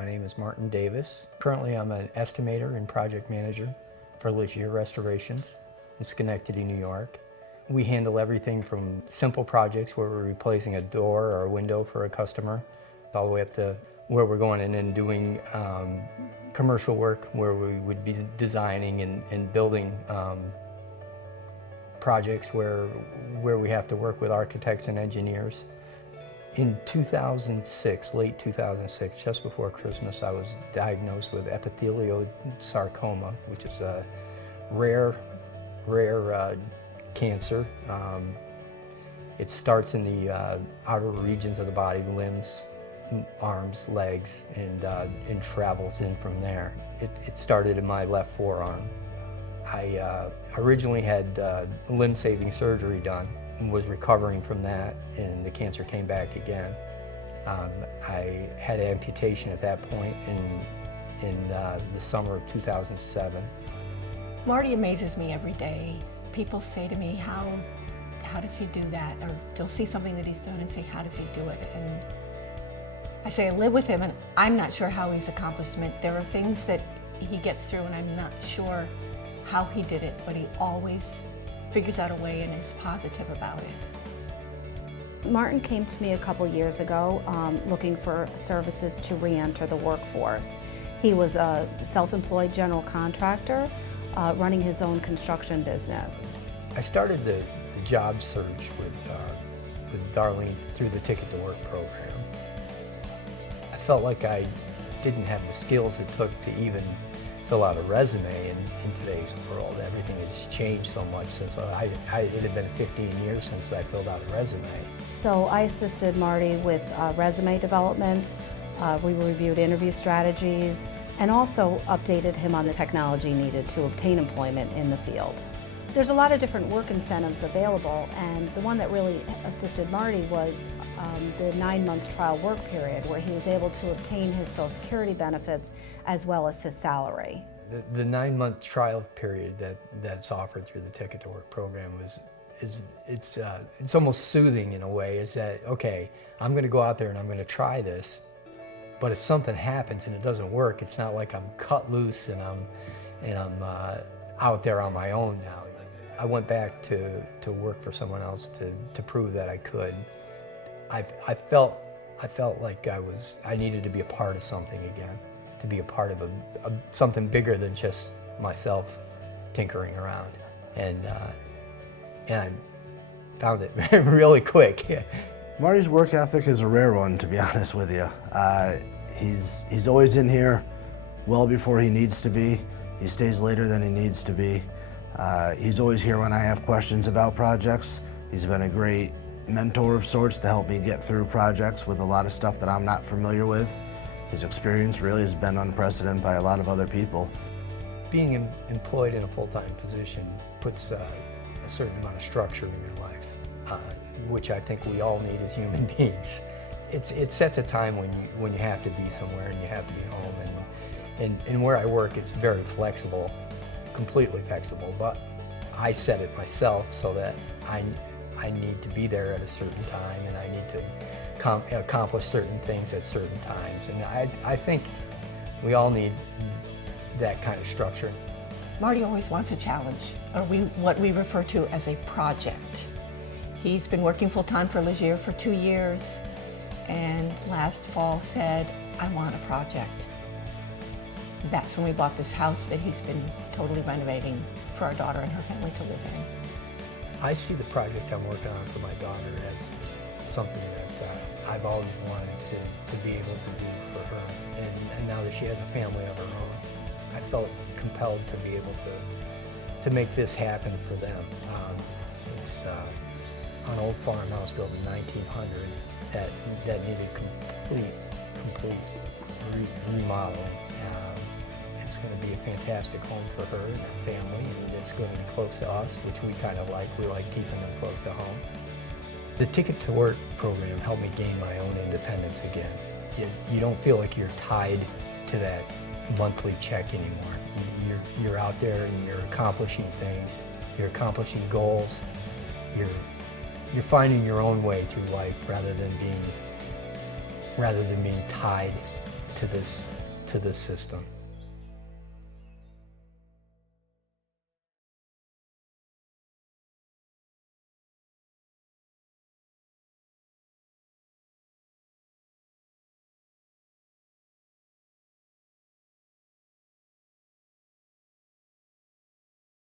My name is Martin Davis. Currently I'm an estimator and project manager for Ligier Restorations in Schenectady, New York. We handle everything from simple projects where we're replacing a door or a window for a customer, all the way up to where we're going in and doing commercial work where we would be designing and building projects where we have to work with architects and engineers. In 2006, late 2006, just before Christmas, I was diagnosed with epitheliosarcoma, which is a rare cancer. It starts in the outer regions of the body, limbs, arms, legs, and travels in from there. It started in my left forearm. I originally had limb-saving surgery done and was recovering from that, and the cancer came back again. I had amputation at that point in the summer of 2007. Marty amazes me every day. People say to me, how does he do that? Or they'll see something that he's done and say, how does he do it? And I say, I live with him, and I'm not sure how he's accomplished it. There are things that he gets through, and I'm not sure how he did it, but he always figures out a way and is positive about it. Martin came to me a couple years ago looking for services to re-enter the workforce. He was a self-employed general contractor running his own construction business. I started the job search with Darlene through the Ticket to Work program. I felt like I didn't have the skills it took to even fill out a resume in today's world. Everything has changed so much since it had been 15 years since I filled out a resume. So I assisted Marty with resume development. We reviewed interview strategies and also updated him on the technology needed to obtain employment in the field. There's a lot of different work incentives available, and the one that really assisted Marty was the 9-month trial work period, where he was able to obtain his Social Security benefits as well as his salary. The 9-month trial period that's offered through the Ticket to Work program it's almost soothing in a way. Is that, okay, I'm going to go out there and I'm going to try this, but if something happens and it doesn't work, it's not like I'm cut loose and I'm out there on my own now. I went back to work for someone else to prove that I could. I felt like I needed to be a part of something again, to be a part of something bigger than just myself tinkering around, and I found it really quick. Marty's work ethic is a rare one, to be honest with you. He's always in here well before he needs to be. He stays later than he needs to be. He's always here when I have questions about projects. He's been a great mentor of sorts to help me get through projects with a lot of stuff that I'm not familiar with. His experience really has been unprecedented by a lot of other people. Being employed in a full-time position puts a certain amount of structure in your life, which I think we all need as human beings. It sets a time when you have to be somewhere and you have to be home, and where I work it's very flexible, completely flexible, but I set it myself so that I need to be there at a certain time, and I need to accomplish certain things at certain times, and I think we all need that kind of structure. Marty always wants a challenge, or what we refer to as a project. He's been working full-time for Ligier for 2 years, and last fall said, I want a project. That's when we bought this house that he's been totally renovating for our daughter and her family to live in. I see the project I'm working on for my daughter as something that I've always wanted to be able to do for her. And now that she has a family of her own, I felt compelled to be able to make this happen for them. It's an old farmhouse built in 1900 that needed complete remodeling. It's going to be a fantastic home for her and her family, and it's going to be close to us, which we kind of like. We like keeping them close to home. The Ticket to Work program helped me gain my own independence again. You don't feel like you're tied to that monthly check anymore. You're out there and you're accomplishing things. You're accomplishing goals. You're finding your own way through life rather than being tied to this system.